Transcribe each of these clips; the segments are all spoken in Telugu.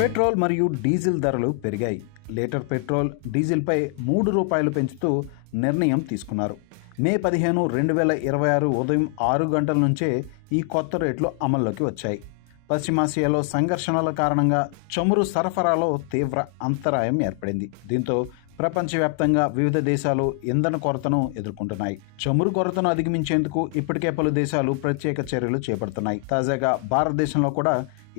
పెట్రోల్ మరియు డీజిల్ ధరలు పెరిగాయి. లీటర్ పెట్రోల్, డీజిల్పై ₹3 పెంచుతూ నిర్ణయం తీసుకున్నారు. మే 15, 2026 ఉదయం 6 గంటల నుంచే ఈ కొత్త రేట్లు అమల్లోకి వచ్చాయి. పశ్చిమాసియాలో సంఘర్షణల కారణంగా చమురు సరఫరాలో తీవ్ర అంతరాయం ఏర్పడింది. దీంతో ప్రపంచవ్యాప్తంగా వివిధ దేశాలు ఇంధన కొరతను ఎదుర్కొంటున్నాయి. చమురు కొరతను అధిగమించేందుకు ఇప్పటికే పలు దేశాలు ప్రత్యేక చర్యలు చేపడుతున్నాయి. తాజాగా భారతదేశంలో కూడా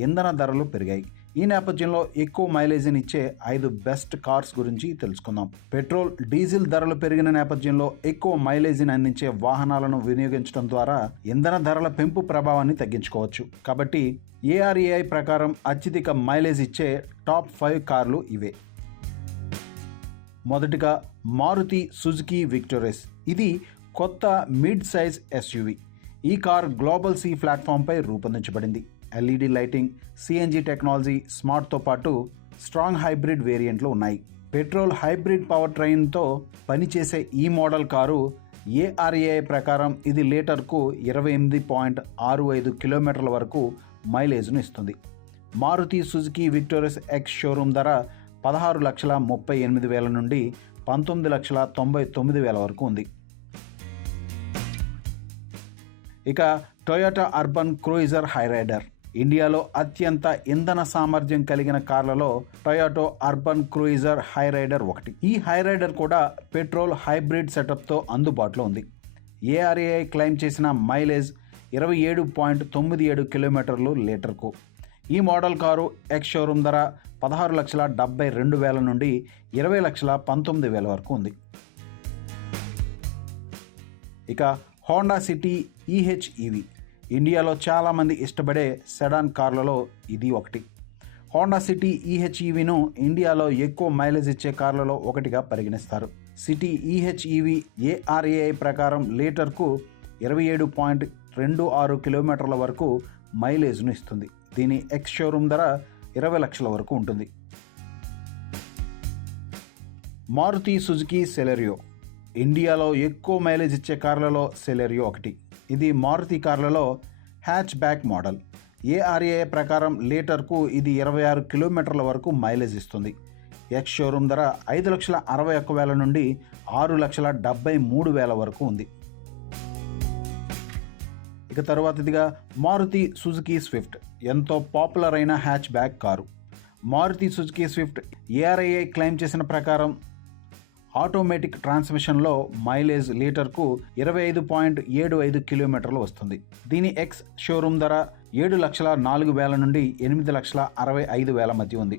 ఇంధన ధరలు పెరిగాయి. ఈ నేపథ్యంలో ఎక్కువ మైలేజీని ఇచ్చే 5 బెస్ట్ కార్స్ గురించి తెలుసుకుందాం. పెట్రోల్, డీజిల్ ధరలు పెరిగిన నేపథ్యంలో ఎక్కువ మైలేజీని అందించే వాహనాలను వినియోగించడం ద్వారా ఇంధన ధరల పెంపు ప్రభావాన్ని తగ్గించుకోవచ్చు. కాబట్టి ARAI ప్రకారం అత్యధిక మైలేజ్ ఇచ్చే టాప్ 5 కార్లు ఇవే. మొదటిగా మారుతి సుజుకి విక్టోరియస్. ఇది కొత్త మిడ్ సైజ్ SUV. ఈ కార్ గ్లోబల్ C ప్లాట్ఫామ్పై రూపొందించబడింది. LED లైటింగ్, CNG టెక్నాలజీ, స్మార్ట్తో పాటు స్ట్రాంగ్ హైబ్రిడ్ వేరియంట్లు ఉన్నాయి. పెట్రోల్ హైబ్రిడ్ పవర్ ట్రైన్తో పనిచేసే ఈ మోడల్ కారు ARAI ప్రకారం ఇది లీటర్కు 28.65 కిలోమీటర్ల వరకు మైలేజ్ను ఇస్తుంది. Maruti Suzuki Victoris X showroom ధర 16,38,000 నుండి 19,99,000 వరకు ఉంది. ఇక టొయోటా అర్బన్ క్రూయిజర్ హైరైడర్. ఇండియాలో అత్యంత ఇంధన సామర్థ్యం కలిగిన కార్లలో టొయోటా అర్బన్ క్రూయిజర్ హైరైడర్ ఒకటి. ఈ హైరైడర్ కూడా పెట్రోల్ హైబ్రిడ్ సెటప్తో అందుబాటులో ఉంది. ARAI క్లెయిమ్ చేసిన మైలేజ్ 27.97 కిలోమీటర్లు లీటర్కు. ఈ మోడల్ కారు X షోరూమ్ ధర 16,72,000 నుండి 20,19,000 వరకు ఉంది. ఇక హోండా సిటీ EHEV. ఇండియాలో చాలామంది ఇష్టపడే సెడాన్ కార్లలో ఇది ఒకటి. హోండా సిటీ EHEVను ఇండియాలో ఎక్కువ మైలేజ్ ఇచ్చే కార్లలో ఒకటిగా పరిగణిస్తారు. సిటీ EHEV ARAI ప్రకారం లీటర్కు 27.26 కిలోమీటర్ల వరకు మైలేజ్ను ఇస్తుంది. దీని X షోరూమ్ ధర 20 లక్షల వరకు ఉంటుంది. మారుతి సుజుకి సెలెరియో. ఇండియాలో ఎక్కువ మైలేజ్ ఇచ్చే కార్లలో సెలెరియో ఒకటి. ఇది మారుతి కార్లలో హ్యాచ్ బ్యాక్ మోడల్. ARAI ప్రకారం లీటర్కు ఇది 26 కిలోమీటర్ల వరకు మైలేజ్ ఇస్తుంది. X షోరూమ్ ధర 5,61,000 నుండి 6,73,000 వరకు ఉంది. ఇక తరువాతిదిగా మారుతి సుజుకి స్విఫ్ట్. ఎంతో పాపులర్ అయిన hatchback car. Maruti Suzuki Swift ARAI claim చేసిన ప్రకారం ఆటోమేటిక్ ట్రాన్స్మిషన్లో మైలేజ్ లీటర్కు 25.75 కిలోమీటర్లు వస్తుంది. దీని X షోరూమ్ ధర 7,04,000 నుండి 8,65,000 మధ్య ఉంది.